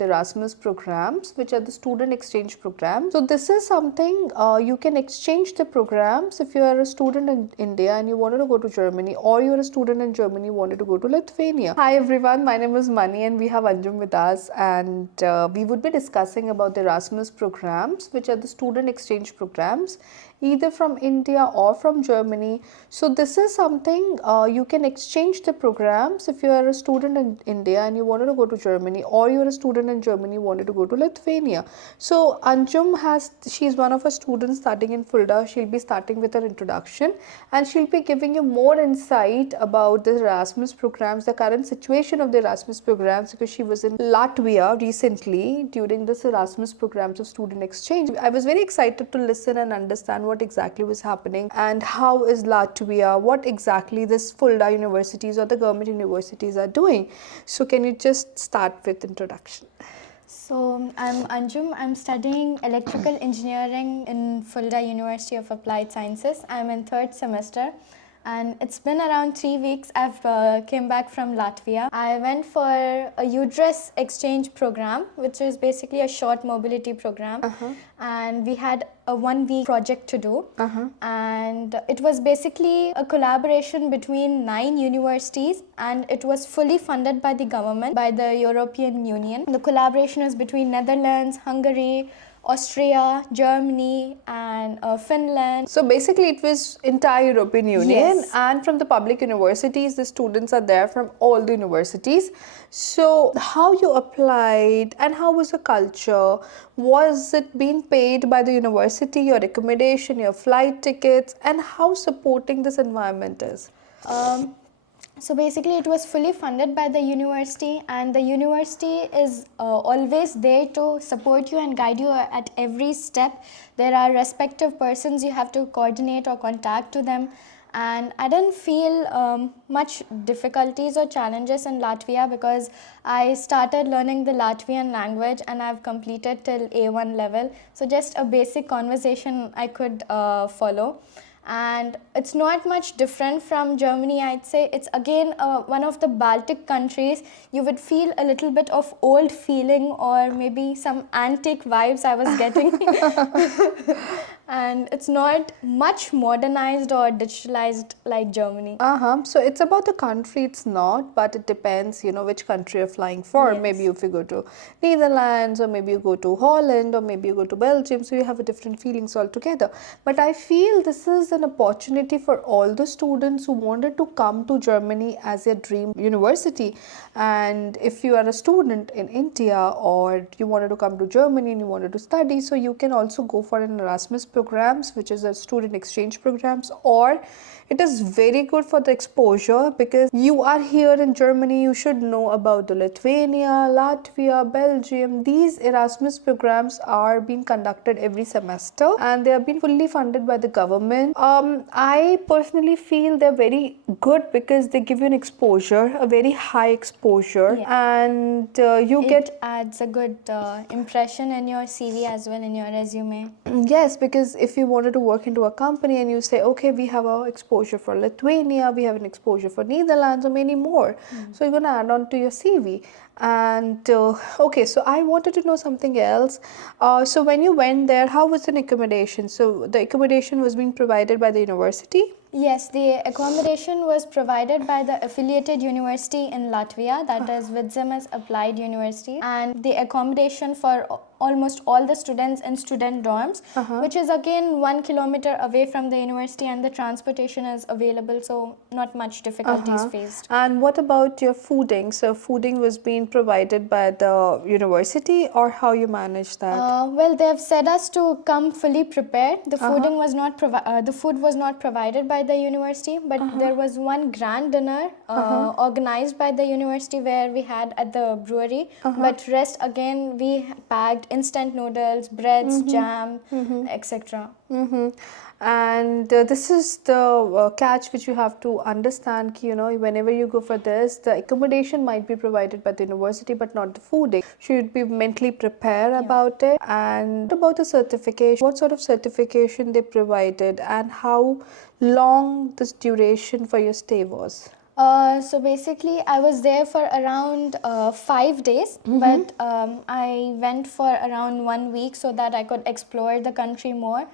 Erasmus programs, which are the student exchange programs. So this is something you can exchange the programs if you are a student in India and you wanted to go to Germany, or you're a student in Germany wanted to go to Lithuania. Hi everyone, my name is Mani and we have Anjum with us, and we would be discussing about the Erasmus programs, which are the student exchange programs either from India or from Germany. So this is something you can exchange the programs if you are a student in India and you wanted to go to Germany, or you're a student in Germany wanted to go to Lithuania. So Anjum she's one of our students starting in Fulda. She'll be starting with her introduction and she'll be giving you more insight about the Erasmus programs, the current situation of the Erasmus programs, because she was in Latvia recently during this Erasmus programs of student exchange. I was very excited to listen and understand what exactly was happening and how is Latvia, what exactly this Fulda universities or the government universities are doing. So can you just start with introduction? So I'm Anjum. I'm studying electrical engineering in Fulda University of Applied Sciences. I'm in third semester. And it's been around 3 weeks. I've came back from Latvia. I went for a UDRES exchange program, which is basically a short mobility program. And we had a 1-week project to do. And it was basically a collaboration between 9 universities, and it was fully funded by the government, by the European Union. The collaboration is between Netherlands, Hungary, Austria, Germany and Finland. So basically it was entire European Union. Yes. And from the public universities, the students are there from all the universities. So how you applied and how was the culture? Was it being paid by the university, your accommodation, your flight tickets, and how supporting this environment is? So basically it was fully funded by the university, and the university is always there to support you and guide you at every step. There are respective persons you have to coordinate or contact to them, and I didn't feel much difficulties or challenges in Latvia because I started learning the Latvian language and I've completed till A1 level. So just a basic conversation I could follow. And it's not much different from Germany, I'd say. It's again one of the Baltic countries. You would feel a little bit of old feeling or maybe some antique vibes I was getting. And it's not much modernized or digitalized like Germany. So it's about the country, it's not, but it depends, which country you're flying for. Yes. Maybe if you go to Netherlands, or maybe you go to Holland, or maybe you go to Belgium, so you have a different feelings altogether. But I feel this is an opportunity for all the students who wanted to come to Germany as their dream university. And if you are a student in India or you wanted to come to Germany and you wanted to study, so you can also go for an Erasmus programs, which is a student exchange programs, or it is very good for the exposure because you are here in Germany, you should know about the Lithuania, Latvia, Belgium. These Erasmus programs are being conducted every semester and they have been fully funded by the government. I personally feel they're very good because they give you an exposure, a very high exposure. Yeah. And It adds a good impression in your CV as well, in your resume. Yes, because if you wanted to work into a company and you say, okay, we have an exposure for Lithuania, we have an exposure for Netherlands, or many more. So you're going to add on to your CV. And okay, so I wanted to know something else. So when you went there, how was the accommodation? So the accommodation was being provided by the university? Yes, the accommodation was provided by the affiliated university in Latvia, that is Vidzemes Applied University, and the accommodation for almost all the students in student dorms, which is again 1 kilometer away from the university, and the transportation is available, so not much difficulties faced. And what about your fooding? So fooding was being provided by the university, or how you manage that? Well, they have said us to come fully prepared. The fooding was not the food was not provided by the university, but there was one grand dinner organized by the university where we had at the brewery. But rest again we packed instant noodles, breads, jam, etc. And this is the catch which you have to understand, whenever you go for this, the accommodation might be provided by the university but not the fooding. Should be mentally prepared about it. And about the certification, what sort of certification they provided and how long this duration for your stay was? So basically, I was there for around 5 days, but I went for around 1 week so that I could explore the country more.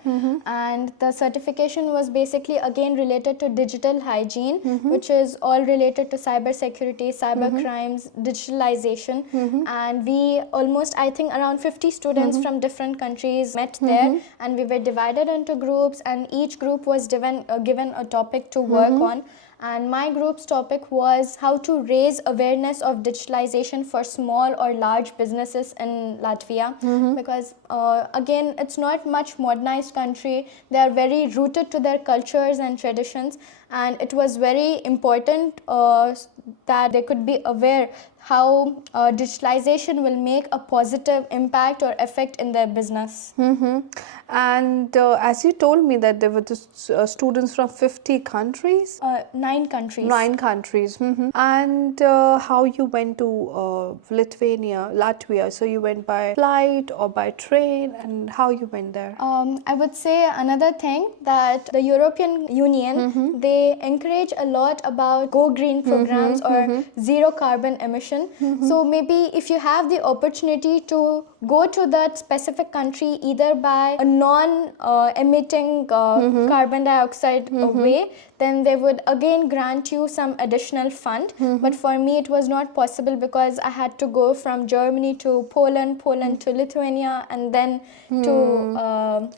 And the certification was basically again related to digital hygiene, which is all related to cyber security, cyber crimes, digitalization. And we almost, I think, around 50 students from different countries met there, and we were divided into groups, and each group was given a topic to work on. And my group's topic was how to raise awareness of digitalization for small or large businesses in Latvia, because again, it's not much modernized country. They are very rooted to their cultures and traditions, and it was very important that they could be aware how digitalization will make a positive impact or effect in their business. And as you told me that there were students from 50 countries? 9 countries. 9 countries. And how you went to Latvia? So you went by flight or by train, and how you went there? I would say another thing that the European Union, they encourage a lot about go green programs or zero carbon emission. So maybe if you have the opportunity to go to that specific country either by a non-emitting carbon dioxide way, then they would again grant you some additional fund. But for me it was not possible because I had to go from Germany to Poland, Poland to Lithuania, and then to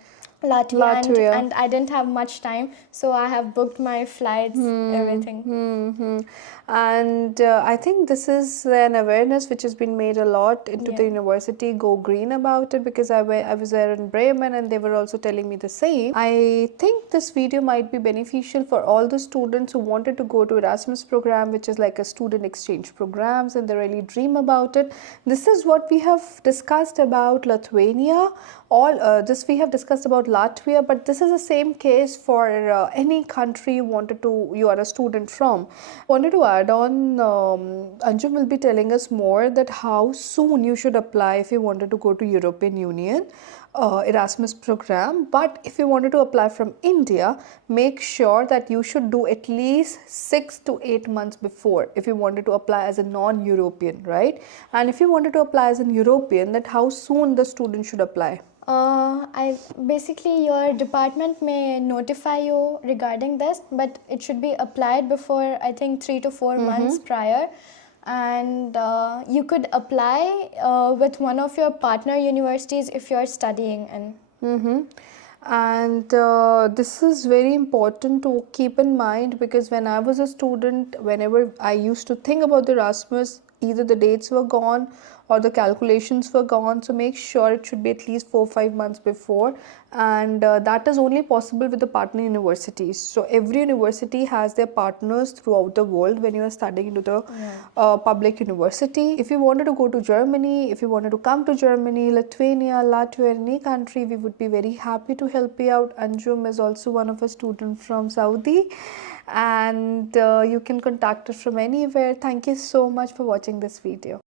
Latvia. And I didn't have much time, so I have booked my flights, everything. And I think this is an awareness which has been made a lot into the university, go green about it, because I was there in Bremen and they were also telling me the same. I think this video might be beneficial for all the students who wanted to go to Erasmus program, which is like a student exchange programs, and they really dream about it. This is what we have discussed about Lithuania. This we have discussed about Latvia, but this is the same case for any country you are a student from. Wanted to add on, Anjum will be telling us more that how soon you should apply if you wanted to go to European Union Erasmus program. But if you wanted to apply from India, make sure that you should do at least 6 to 8 months before if you wanted to apply as a non-European, right? And if you wanted to apply as a European, that how soon the student should apply? Basically your department may notify you regarding this, but it should be applied before I think 3 to 4 months prior. And you could apply with one of your partner universities if you're studying in. And this is very important to keep in mind, because when I was a student, whenever I used to think about the Erasmus, either the dates were gone or the calculations were gone. So make sure it should be at least 4 or 5 months before, and that is only possible with the partner universities. So every university has their partners throughout the world when you are studying into the public university. If you wanted to go to Germany, if you wanted to come to Germany, Lithuania, Latvia, any country, we would be very happy to help you out. Anjum is also one of a student from Saudi, and you can contact us from anywhere. Thank you so much for watching this video.